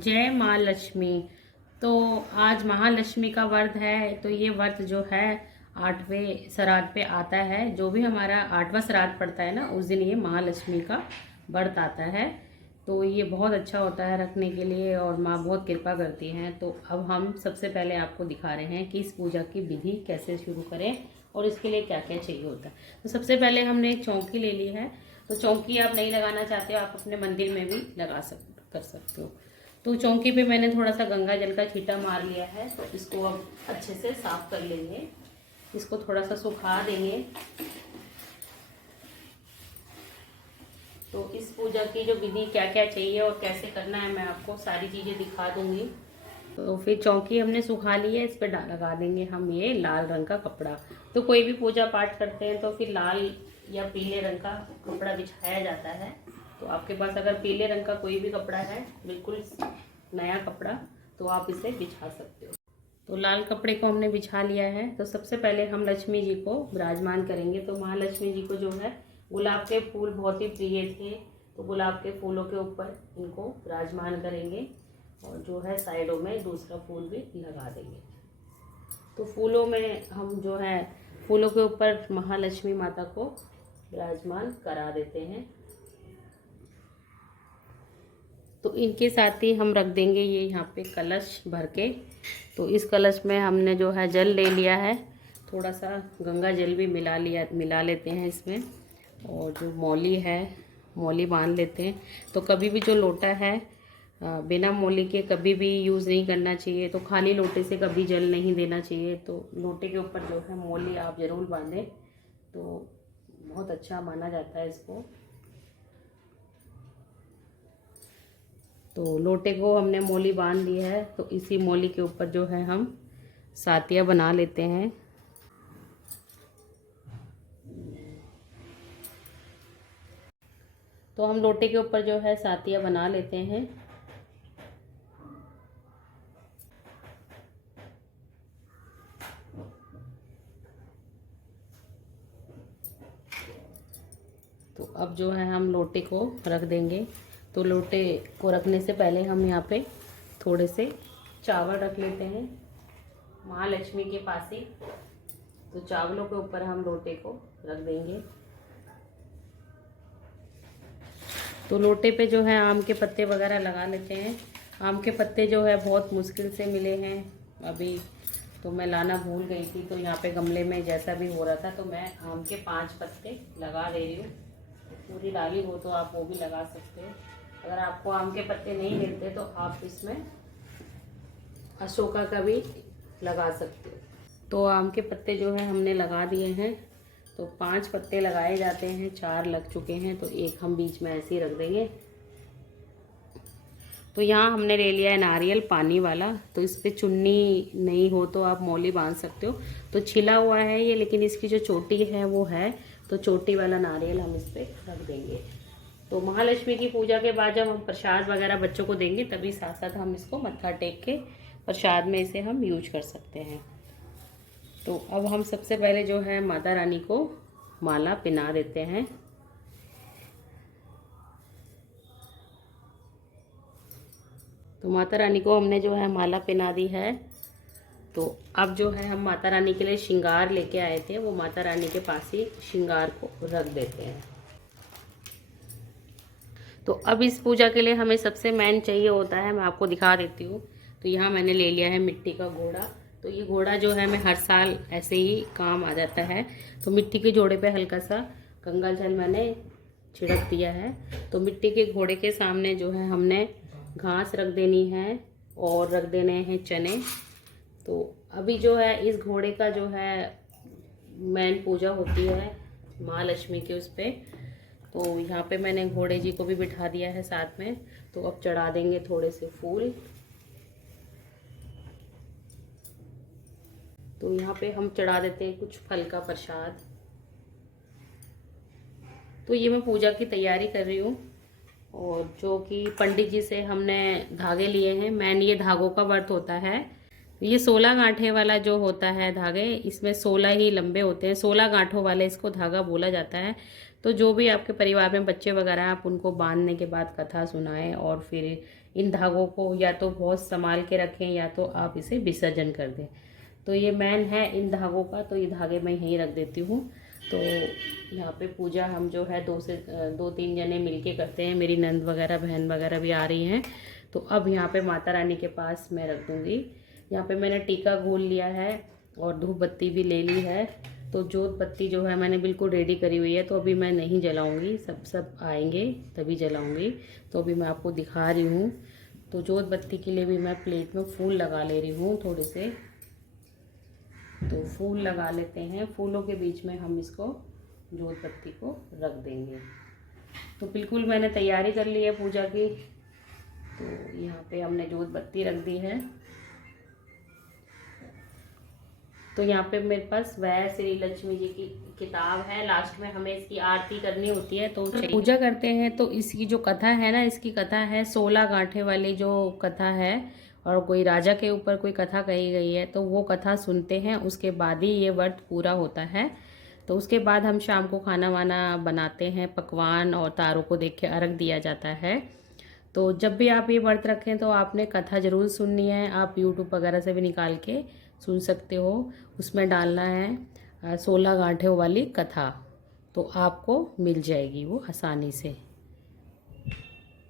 जय माँ लक्ष्मी। तो आज महालक्ष्मी का व्रत है। तो ये व्रत जो है 8वें श्राद्ध पे आता है। जो भी हमारा 8वां श्राद्ध पड़ता है ना, उस दिन ये महालक्ष्मी का व्रत आता है। तो ये बहुत अच्छा होता है रखने के लिए और माँ बहुत कृपा करती हैं। तो अब हम सबसे पहले आपको दिखा रहे हैं कि इस पूजा की विधि कैसे शुरू करें और इसके लिए क्या क्या चाहिए होता है। तो सबसे पहले हमने एक चौकी ले ली है। तो चौकी आप नहीं लगाना चाहते हो, आप अपने मंदिर में भी कर सकते हो। तो चौकी पे मैंने थोड़ा सा गंगा जल का छींटा मार लिया है। तो इसको अब अच्छे से साफ कर लेंगे, इसको थोड़ा सा सुखा देंगे। तो इस पूजा की जो विधि क्या क्या चाहिए और कैसे करना है मैं आपको सारी चीज़ें दिखा दूंगी। तो फिर चौकी हमने सुखा ली है, इस पर लगा देंगे हम ये लाल रंग का कपड़ा। तो कोई भी पूजा पाठ करते हैं तो फिर लाल या पीले रंग का कपड़ा बिछाया जाता है। तो आपके पास अगर पीले रंग का कोई भी कपड़ा है, बिल्कुल नया कपड़ा, तो आप इसे बिछा सकते हो। तो लाल कपड़े को हमने बिछा लिया है। तो सबसे पहले हम लक्ष्मी जी को विराजमान करेंगे। तो महालक्ष्मी जी को जो है गुलाब के फूल बहुत ही प्रिय थे। तो गुलाब के फूलों के ऊपर इनको विराजमान करेंगे और जो है साइडों में दूसरा फूल भी लगा देंगे। तो फूलों में हम जो है फूलों के ऊपर महालक्ष्मी माता को विराजमान करा देते हैं। तो इनके साथ ही हम रख देंगे ये यहाँ पे कलश भर के। तो इस कलश में हमने जो है जल ले लिया है, थोड़ा सा गंगा जल भी मिला लेते हैं इसमें। और जो मौली है, मौली बांध लेते हैं। तो कभी भी जो लोटा है बिना मौली के कभी भी यूज़ नहीं करना चाहिए। तो खाली लोटे से कभी जल नहीं देना चाहिए। तो लोटे के ऊपर जो है मौली आप ज़रूर बांधें, तो बहुत अच्छा माना जाता है इसको। तो लोटे को हमने मौली बांध ली है। तो इसी मौली के ऊपर जो है हम सातिया बना लेते हैं। तो हम लोटे के ऊपर जो है सातिया बना लेते हैं। तो अब जो है हम लोटे को रख देंगे। तो लोटे को रखने से पहले हम यहाँ पे थोड़े से चावल रख लेते हैं महालक्ष्मी के पास ही। तो चावलों के ऊपर हम लोटे को रख देंगे। तो लोटे पे जो है आम के पत्ते वगैरह लगा लेते हैं। आम के पत्ते जो है बहुत मुश्किल से मिले हैं अभी, तो मैं लाना भूल गई थी। तो यहाँ पे गमले में जैसा भी हो रहा था, तो मैं आम के 5 पत्ते लगा दे रही हूँ। पूरी डाली हो तो आप वो भी लगा सकते हो। अगर आपको आम के पत्ते नहीं मिलते तो आप इसमें अशोका का भी लगा सकते हो। तो आम के पत्ते जो है हमने लगा दिए हैं। तो 5 पत्ते लगाए जाते हैं, 4 लग चुके हैं, तो एक हम बीच में ऐसे ही रख देंगे। तो यहाँ हमने ले लिया है नारियल पानी वाला। तो इस पर चुन्नी नहीं हो तो आप मौली बांध सकते हो। तो छिला हुआ है ये, लेकिन इसकी जो चोटी है वो है, तो चोटी वाला नारियल हम इस पर रख देंगे। तो महालक्ष्मी की पूजा के बाद जब हम प्रसाद वगैरह बच्चों को देंगे, तभी साथ साथ हम इसको मत्था टेक के प्रसाद में इसे हम यूज कर सकते हैं। तो अब हम सबसे पहले जो है माता रानी को माला पहना देते हैं। तो माता रानी को हमने जो है माला पहना दी है। तो अब जो है हम माता रानी के लिए श्रृंगार लेके आए थे, वो माता रानी के पास ही श्रृंगार को रख देते हैं। तो अब इस पूजा के लिए हमें सबसे मेन चाहिए होता है, मैं आपको दिखा देती हूँ। तो यहाँ मैंने ले लिया है मिट्टी का घोड़ा। तो ये घोड़ा जो है मैं हर साल ऐसे ही काम आ जाता है। तो मिट्टी के घोड़े पे हल्का सा गंगा जल मैंने छिड़क दिया है। तो मिट्टी के घोड़े के सामने जो है हमने घास रख देनी है और रख देने हैं चने। तो अभी जो है इस घोड़े का जो है मेन पूजा होती है महालक्ष्मी के उस पर। तो यहाँ पे मैंने घोड़े जी को भी बिठा दिया है साथ में। तो अब चढ़ा देंगे थोड़े से फूल। तो यहाँ पे हम चढ़ा देते हैं कुछ फल का प्रसाद। तो ये मैं पूजा की तैयारी कर रही हूँ, और जो कि पंडित जी से हमने धागे लिए हैं। मैन ये धागों का व्रत होता है। ये 16 गांठे वाला जो होता है धागे, इसमें 16 ही लंबे होते हैं। 16 गांठों वाले इसको धागा बोला जाता है। तो जो भी आपके परिवार में बच्चे वगैरह, आप उनको बांधने के बाद कथा सुनाएं और फिर इन धागों को या तो बहुत संभाल के रखें या तो आप इसे विसर्जन कर दें। तो ये मेन है इन धागों का, तो ये धागे मैं यहीं रख देती हूँ। तो यहाँ पे पूजा हम जो है 2 3 जने मिलके करते हैं। मेरी नंद वगैरह बहन वगैरह भी आ रही हैं। तो अब यहाँ पे माता रानी के पास मैं रख दूँगी। यहाँ पे मैंने टीका घोल लिया है और धूप बत्ती भी ले ली है। तो जोत बत्ती जो है मैंने बिल्कुल रेडी करी हुई है। तो अभी मैं नहीं जलाऊंगी, सब आएंगे तभी जलाऊंगी। तो अभी मैं आपको दिखा रही हूँ। तो जोत बत्ती के लिए भी मैं प्लेट में फूल लगा ले रही हूँ थोड़े से। तो फूल लगा लेते हैं, फूलों के बीच में हम इसको जोत बत्ती को रख देंगे। तो बिल्कुल मैंने तैयारी कर ली है पूजा की। तो यहाँ पे हमने जोत बत्ती रख दी है। तो यहाँ पे मेरे पास वह श्री लक्ष्मी जी की किताब है। लास्ट में हमें इसकी आरती करनी होती है। तो पूजा करते हैं तो इसकी जो कथा है ना, इसकी कथा है 16 गांठे वाली जो कथा है। और कोई राजा के ऊपर कोई कथा कही गई है, तो वो कथा सुनते हैं, उसके बाद ही ये व्रत पूरा होता है। तो उसके बाद हम शाम को खाना वाना बनाते हैं, पकवान और तारों को देख के अर्घ दिया जाता है। तो जब भी आप ये व्रत रखें तो आपने कथा ज़रूर सुननी है। आप यूट्यूब वगैरह से भी निकाल के सुन सकते हो। उसमें डालना है 16 गांठों वाली कथा, तो आपको मिल जाएगी वो आसानी से।